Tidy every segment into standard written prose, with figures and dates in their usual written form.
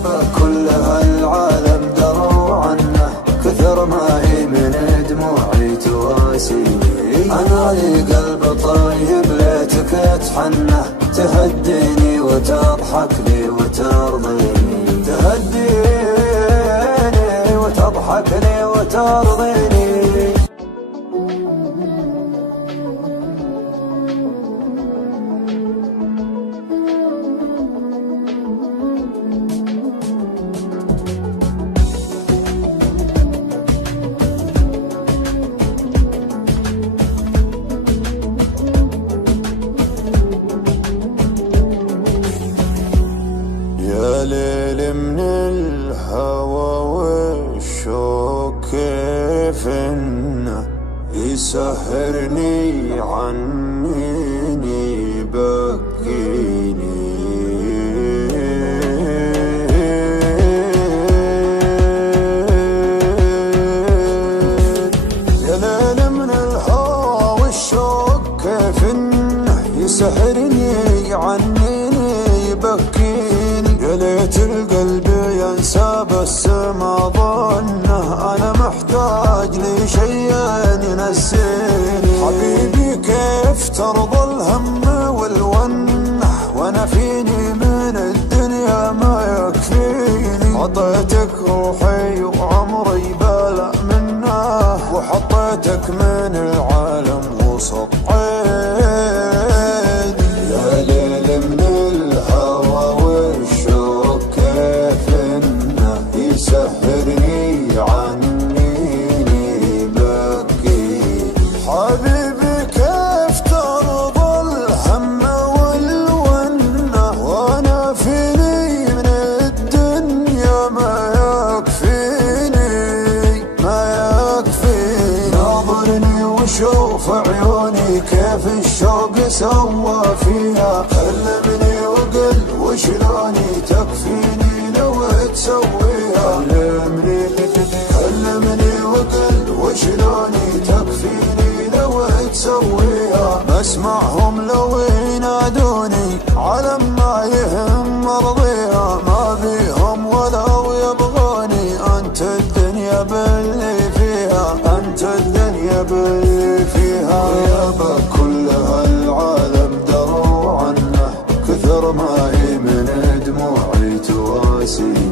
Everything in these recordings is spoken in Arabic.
غيابه كل هالعالم دروا عنه، كثر ما هي من دموعي تواسيني. أنا لي قلب طيب ليتك تحنه، تهديني وتضحك لي وترضيني، تهديني وتضحك لي وترضيني. يا ليل من الهوى والشوق كيف انه يسهرني عنيني بكيني. يا ليل من الهوى والشوق كيف انه يسهرني عنيني بكيني. يا ليت القلب ينسى بس ما ظنه، انا محتاج لشيء ينسيني. حبيبي كيف ترضى الهم والونه، وانا فيني من الدنيا ما يكفيني. عطيتك روحي وعمري بلا منه، وحطيتك من العالم وسط عيني. يا ليل من الهوى والشوق كيف انه يسهرني عنيني بكيني. حبيبي كيف ترضى الهم والونه، وانا فيني من الدنيا ما يكفيني ما يكفيني. ناظرني وشوف عيوني كيف الشوق سوى فيها، كلمني وقل وشلوني تكفيني لو تسويها. كلمني وقل وشلوني تكفيني لو تسويها. بسمعهم لو ينادوني على ما يهم مرضيها، ما بيهم ولو يبغوني. انت الدنيا باللي فيها، انت الدنيا باللي فيها. غيابه كل هالعالم دروا عنه، كثر ما هي من دموعي تواسيني.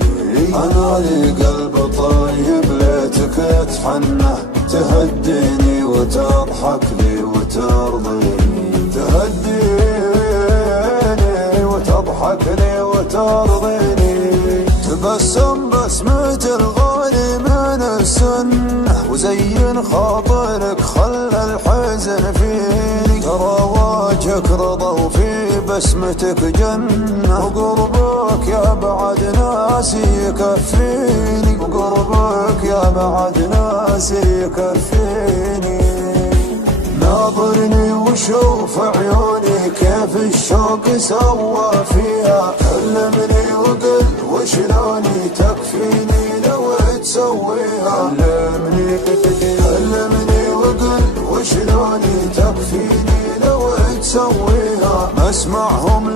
انا لي قلب طيب ليتك تحنه، تهديني وتضحك لي وترضيني، تهديني وتضحك لي وترضيني. تبسم بسمة الغالي من السنة، وزين خاطرك خلى الحزن فيني. ترى وجهك رضا وفي بسمتك جنة، وقربك يا بعد ناسي يكفيني. وقربك يا بعد ناسي يكفيني. ناظرني وشوف عيوني كيف الشوق سوى فيها، كلمني وقل وشلوني تكفيني لو تسويها. كلمني وقل وشلوني تكفيني لو تسويها. اسمعهم